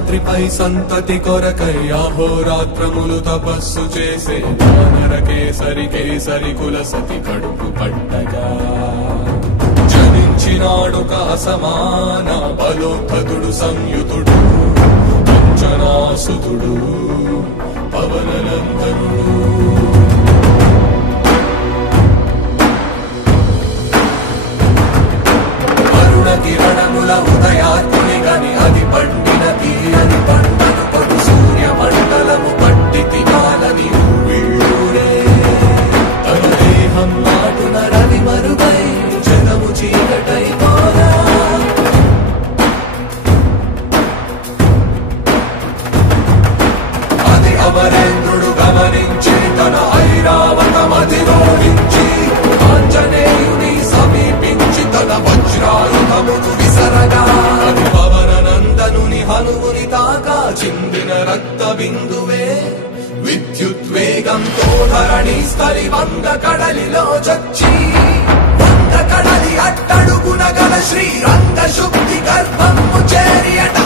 శేషాద్రిపై సంతతి కొరకై అహోరాత్రములు తపస్సు చేసే వానర కేసరి కేసరి కుల సతి కడుపు పట్టగా జనించినాడు సమాన బలోద్ధతుడు సంయుతుడు అంజనాసుతుడు పవననందనుడు కిరణముల ఉదయాత్ముని గని అది పండిన తీయని పంటను పడు సూర్య మండలము పట్టి తినాలని ఊళ్ళూరే తన దేహం నాటున రవి మరుగై జగము చీకటైపోరా అది అమరేంద్రుడు గమనించి తన ఐరావతమధిరోహించి ఆంజనేయుని సమీపించి తన వజ్రాయుధమును విసరగా అది పవననందనుని హనుముని తాకా చిందిన రక్త బిందువే విద్యుద్వేగంతో ధరణి స్థలి వంగ కడలిలో చచ్చి వంగ కడలి అట్టడుగున గల శ్రీరంగ శుద్ధి గర్భము చేరియట